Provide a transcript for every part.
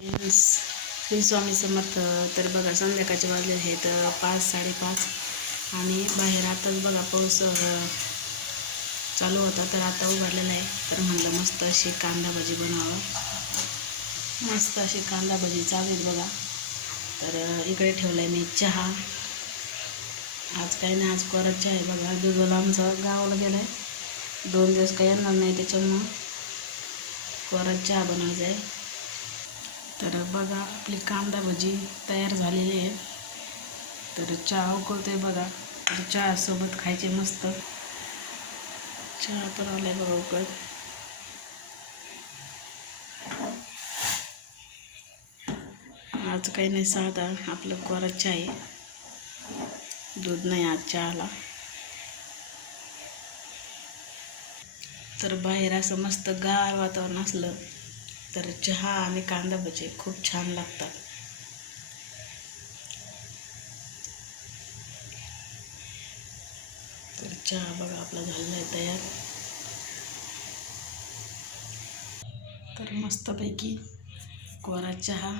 श्री स्वामी समर्थ. तर बघा संध्याकाळचे वाजले आहेत पाच साडेपाच. आणि बाहेर आताच बघा पाऊस चालू होता तर आता उघडलेला आहे. तर म्हणलं मस्त अशी कांदा भजी बनवावं. मस्त अशी कांदा भजी चालू बघा. तर इकडे ठेवलं आहे मी चहा. आज काही नाही आज परत चहा आहे बघा. दुधवाला आमचं गावाला गेला आहे दोन दिवस काही येणार नाही त्याच्यामुळं परत चहा बनवायचा आहे. तर बघा आपली कांदा भजी तयार झालेली आहे तर चहा उकळतोय बघा. तर चहासोबत खायचे मस्त. चहा पण आलाय बघा उकळत. आज काही नाही साधा आपलं कोरा चहा आहे. दूध नाही आज चहाला. तर बाहेर असं मस्त गार वातावरण असलं. तर चहा आणि कांदा भजे खूप छान लागतात. तर चहा बघा आपला झालेला आहे तयार. तर मस्तपैकी कोरा चहा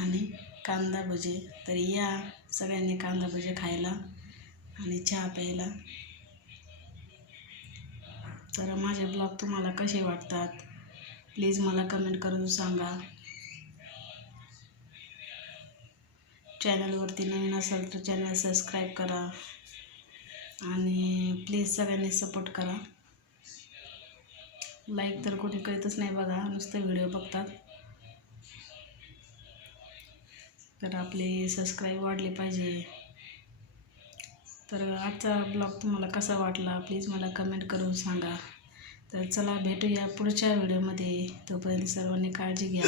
आणि कांदा भजे. तर या सगळ्यांनी कांदा भजे खायला आणि चहा प्यायला. तर माझे ब्लॉग तुम्हाला कसे वाटतात? प्लीज मला कमेंट करून सांगा. चॅनलवरती नवीन असाल तर चॅनल सबस्क्राईब करा. आणि प्लीज सगळ्यांनी सपोर्ट करा. लाईक तर कोणी करीतच नाही बघा नुसतं व्हिडिओ बघतात. तर आपले सबस्क्राईब वाढले पाहिजे. तर आजचा ब्लॉग तुम्हाला कसा वाटला? प्लीज मला कमेंट करून सांगा. तर चला भेटूया पुढच्या व्हिडिओमध्ये. तोपर्यंत सर्वांनी काळजी घ्या.